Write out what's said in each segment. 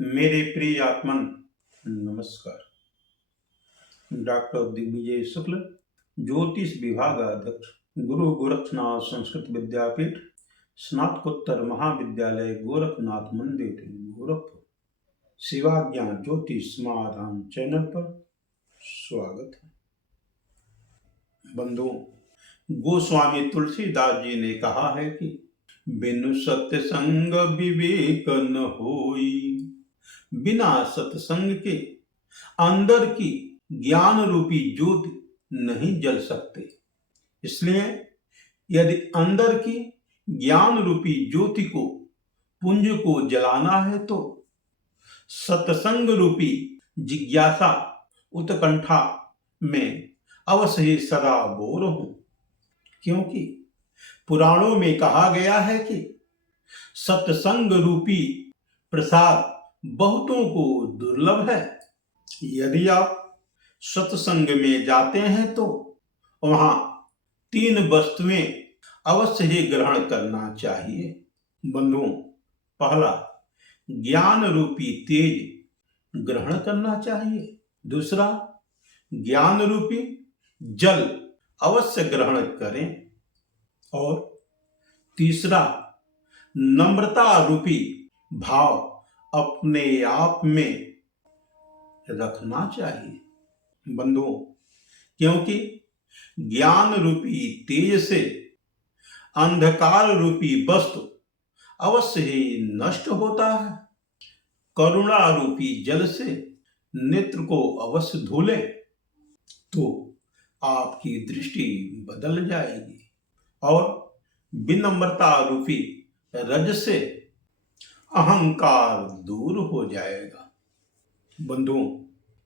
मेरे प्रिय आत्मन, नमस्कार। डॉक्टर दिग्विजय शुक्ल, ज्योतिष विभाग अध्यक्ष, गुरु गोरक्षनाथ संस्कृत विद्यापीठ, स्नातकोत्तर महाविद्यालय गोरखनाथ मंदिर, गोरखपुर। शिवाज्ञा ज्योतिष समाधान चैनल पर स्वागत है। बंधुओं, गोस्वामी तुलसीदास जी ने कहा है कि बिनु सत्संग विवेक न होई, बिना सत्संग के अंदर की ज्ञान रूपी ज्योति नहीं जल सकते। इसलिए यदि अंदर की ज्ञान रूपी ज्योति को, पुंज को जलाना है तो सत्संग रूपी जिज्ञासा उत्कंठा में अवश्य ही सदा बोर हो। क्योंकि पुराणों में कहा गया है कि सत्संग रूपी प्रसाद बहुतों को दुर्लभ है। यदि आप सत्संग में जाते हैं तो वहां 3 वस्तुएं अवश्य ही ग्रहण करना चाहिए। बंधुओं, पहला, ज्ञान रूपी तेज ग्रहण करना चाहिए। दूसरा, ज्ञान रूपी जल अवश्य ग्रहण करें। और तीसरा, नम्रता रूपी भाव अपने आप में रखना चाहिए। बंधुओं, क्योंकि ज्ञान रूपी तेज से अंधकार रूपी वस्तु अवश्य ही नष्ट होता है। करुणा रूपी जल से नेत्र को अवश्य धुले तो आपकी दृष्टि बदल जाएगी। और विनम्रता रूपी रज से अहंकार दूर हो जाएगा। बंधुओं,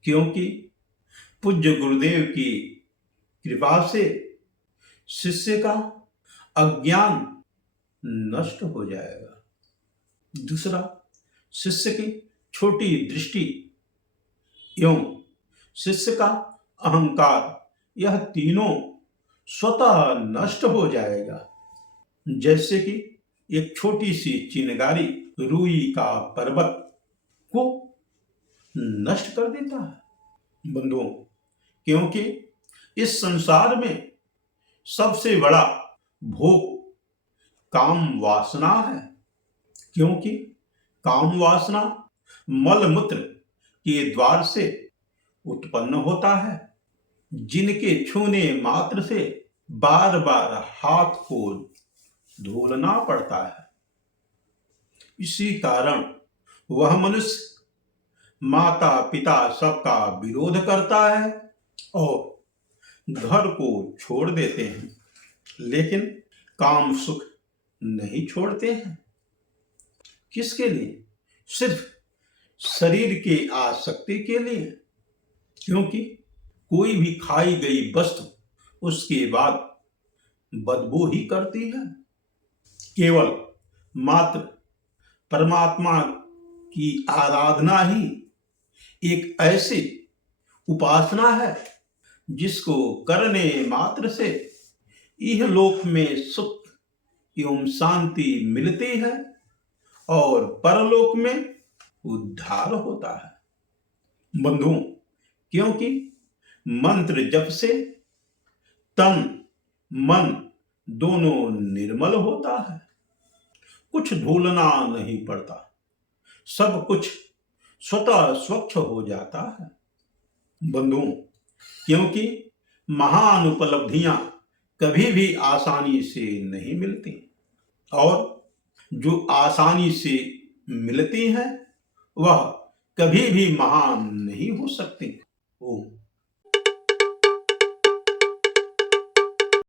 क्योंकि पूज्य गुरुदेव की कृपा से शिष्य का अज्ञान नष्ट हो जाएगा। दूसरा, शिष्य की छोटी दृष्टि एवं शिष्य का अहंकार, यह तीनों स्वतः नष्ट हो जाएगा। जैसे कि एक छोटी सी चिनगारी रुई का पर्वत को नष्ट कर देता है। बंधुओं, क्योंकि इस संसार में सबसे बड़ा भोग काम वासना है। क्योंकि काम वासना मल मूत्र के द्वार से उत्पन्न होता है, जिनके छूने मात्र से बार बार हाथ को धुलना पड़ता है। इसी कारण वह मनुष्य माता पिता सबका विरोध करता है और घर को छोड़ देते हैं, लेकिन काम सुख नहीं छोड़ते हैं। किसके लिए? सिर्फ शरीर के आसक्ति के लिए। क्योंकि कोई भी खाई गई वस्तु उसके बाद बदबू ही करती है। केवल मात्र परमात्मा की आराधना ही एक ऐसी उपासना है जिसको करने मात्र से यह लोक में सुख एवं शांति मिलती है और परलोक में उद्धार होता है। बंधुओं, क्योंकि मंत्र जप से तन मन दोनों निर्मल होता है। कुछ ढूंढना नहीं पड़ता, सब कुछ स्वतः स्वच्छ हो जाता है। बंधुओं, क्योंकि महान उपलब्धियां कभी भी आसानी से नहीं मिलती और जो आसानी से मिलती हैं वह कभी भी महान नहीं हो सकती। ओम